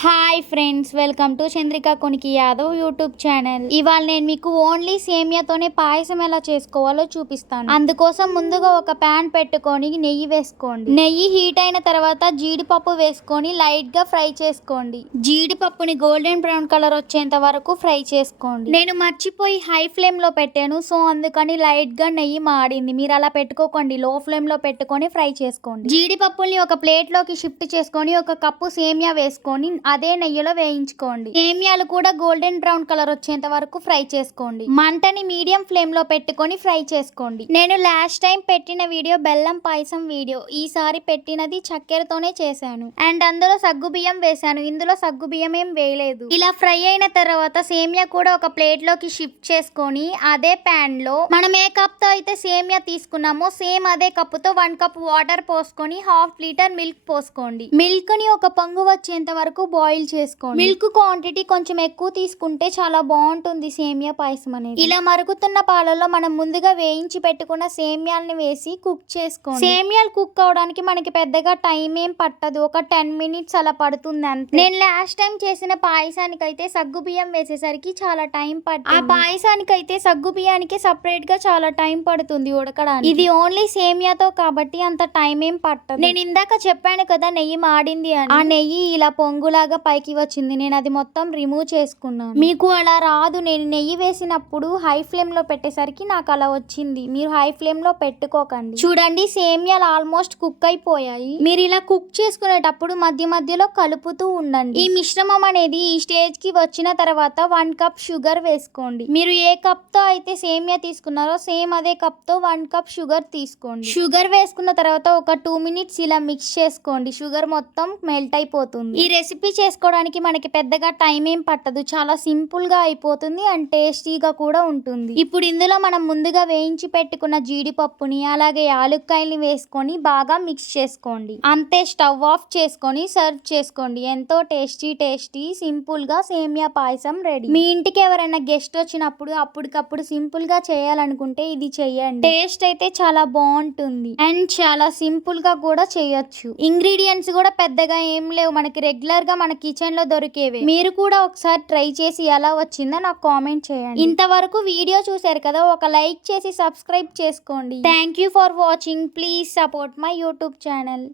Hi friends, welcome to Chandrika Koniki Yadav YouTube channel. ఇవాళ నేను మీకు ఓన్లీ సేమియాతోనే పాయసం ఎలా చేసుకోవాలో చూపిస్తాను. అందుకోసం ముందుగా ఒక ప్యాన్ పెట్టుకొని నెయ్యి వేసుకోండి. నెయ్యి హీట్ అయిన తర్వాత జీడిపప్పు వేసుకొని లైట్ గా ఫ్రై చేసుకోండి. జీడిపప్పుని గోల్డెన్ బ్రౌన్ కలర్ వచ్చేంత వరకు ఫ్రై చేసుకోండి. నేను మర్చిపోయి హై ఫ్లేమ్ లో పెట్టాను, సో అందుకని లైట్ గా నెయ్యి మాడింది. మీరు అలా పెట్టుకోకండి, లో ఫ్లేమ్ లో పెట్టుకొని ఫ్రై చేసుకోండి. జీడిపప్పుల్ని ఒక ప్లేట్ లోకి షిఫ్ట్ చేసుకొని ఒక కప్పు సేమియా వేసుకొని అదే నెయ్యిలో వేయించుకోండి. సేమియాలు కూడా గోల్డెన్ బ్రౌన్ కలర్ వచ్చేంత వరకు ఫ్రై చేసుకోండి. మంటని మీడియం ఫ్లేమ్ లో పెట్టుకొని ఫ్రై చేసుకోండి. నేను లాస్ట్ టైం పెట్టిన వీడియో బెల్లం పాయసం వీడియో. ఈసారి పెట్టినది చక్కెరతోనే చేశాను అండ్ అందులో సగ్గుబియ్యం వేశాను. ఇందులో సగ్గుబియ్యం ఏం వేయలేదు. ఇలా ఫ్రై అయిన తర్వాత సేమియా కూడా ఒక ప్లేట్ లోకి షిఫ్ట్ చేసుకొని అదే ప్యాన్ లో మనం ఏ కప్ తో అయితే సేమియా తీసుకున్నామో సేమ్ అదే కప్పుతో 1 కప్ వాటర్ పోసుకొని ½ లీటర్ మిల్క్ పోసుకోండి. మిల్క్ ని ఒక పొంగు వచ్చేంత వరకు బాయిల్ చేసుకోండి. మిల్క్ క్వాంటిటీ కొంచెం ఎక్కువ తీసుకుంటే చాలా బాగుంటుంది సేమియా పాయసం అనేది. ఇలా మరుగుతున్న పాలలో మనం ముందుగా వేయించి పెట్టుకున్న సేమియాలని వేసి కుక్ చేసుకోండి. సేమియాలు కుక్ అవడానికి మనకి పెద్దగా టైం ఏం పట్టదు, ఒక 10 మినిట్స్ అలా పడుతుంది అంతే. నేను లాస్ట్ టైం చేసిన పాయసానికి అయితే సగ్గు బియ్యం వేసేసరికి చాలా టైం పడుతుంది. ఆ పాయసానికి అయితే సగ్గు బియ్యానికి సపరేట్ గా చాలా టైం పడుతుంది ఉడకడానికి. ఇది ఓన్లీ సేమియాతో కాబట్టి అంత టైం ఏం పట్టదు. నేను ఇందాక చెప్పాను కదా నెయ్యి మాడింది అని. ఆ నెయ్యి ఇలా పొంగులాగా పైకి వచ్చింది. నేను అది మొత్తం రిమూవ్ చేసుకున్నాను. మీకు అలా రాదు. నేను నెయ్యి వేసినప్పుడు హై ఫ్లేమ్ లో పెట్టేసరికి నాకు అలా వచ్చింది. మీరు హై ఫ్లేమ్ లో పెట్టుకోకండి. చూడండి, సేమియాలు ఆల్మోస్ట్ కుక్ అయిపోయాయి. మీరు ఇలా కుక్ చేసుకునేటప్పుడు మధ్య మధ్యలో కలుపుతూ ఉండండి. ఈ మిశ్రమం అనేది ఈ స్టేజ్ కి వచ్చిన తర్వాత 1 కప్ షుగర్ వేసుకోండి. మీరు ఏ కప్ తో అయితే సేమియా తీసుకున్నారో సేమ్ అదే కప్ తో 1 కప్ షుగర్ తీసుకోండి. షుగర్ వేసుకున్న తర్వాత ఒక 2 మినిట్స్ ఇలా మిక్స్ చేసుకోండి. షుగర్ మొత్తం మెల్ట్ అయిపోతుంది. ఈ రెసిపీ చేసుకోవడానికి మనకి పెద్దగా టైం ఏం పట్టదు, చాలా సింపుల్ గా అయిపోతుంది అండ్ టేస్టీగా కూడా ఉంటుంది. ఇప్పుడు ఇందులో మనం ముందుగా వేయించి పెట్టుకున్న జీడిపప్పుని అలాగే యాలుక్కాయల్ని వేసుకొని బాగా మిక్స్ చేసుకోండి. అంతే, స్టవ్ ఆఫ్ చేసుకొని సర్వ్ చేసుకోండి. ఎంతో టేస్టీ సింపుల్ గా సేమియా పాయసం రెడీ. మీ ఇంటికి ఎవరైనా గెస్ట్ వచ్చినప్పుడు అప్పటికప్పుడు సింపుల్ గా చేయాలనుకుంటే ఇది చెయ్యండి. టేస్ట్ అయితే చాలా బాగుంటుంది అండ్ చాలా సింపుల్ గా కూడా చేయొచ్చు. ఇంగ్రీడియంట్స్ కూడా పెద్దగా ఏం లేవు, మనకి రెగ్యులర్ గా మన కిచెన్ లో దొరికేవే. మీరు కూడా ఒకసారి ట్రై చేసి ఎలా వచ్చిందో నాకు కామెంట్ చేయండి. ఇంతవరకు వీడియో చూసారు కదా, ఒక లైక్ చేసి సబ్స్క్రైబ్ చేసుకోండి. Thank you for watching. Please support my YouTube channel.